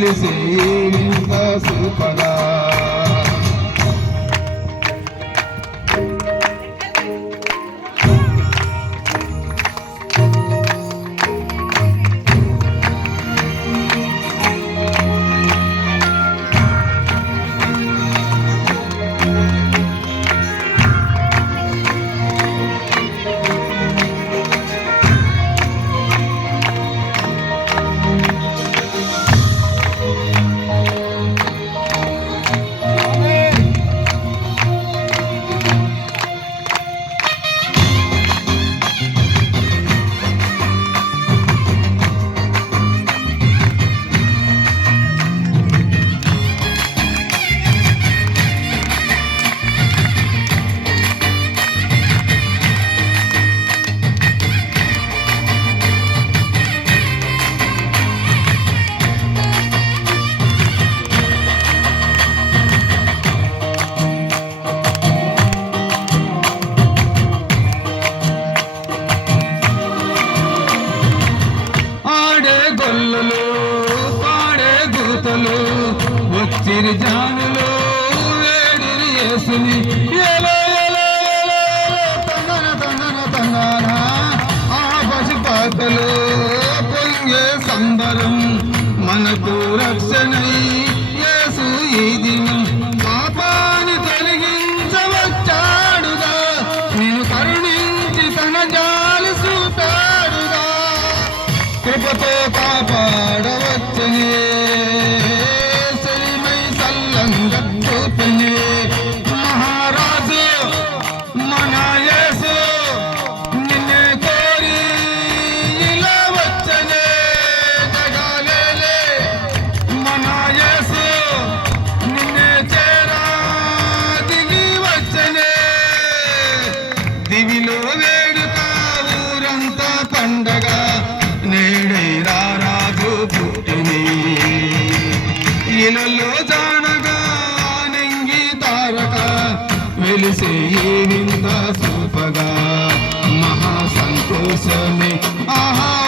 తెలిసి సుపదా వేడిరి జానులు వేడిరి యేసుని. మనకు రక్షణై యేసు ఈ దినం. పాపాన్ని తొలగించవచ్చాడుగా. నేను తన జాలి చూపాడుగా కృపతో వెలిసే వింత సూపగా మహా సంతోషమే. ఆహా.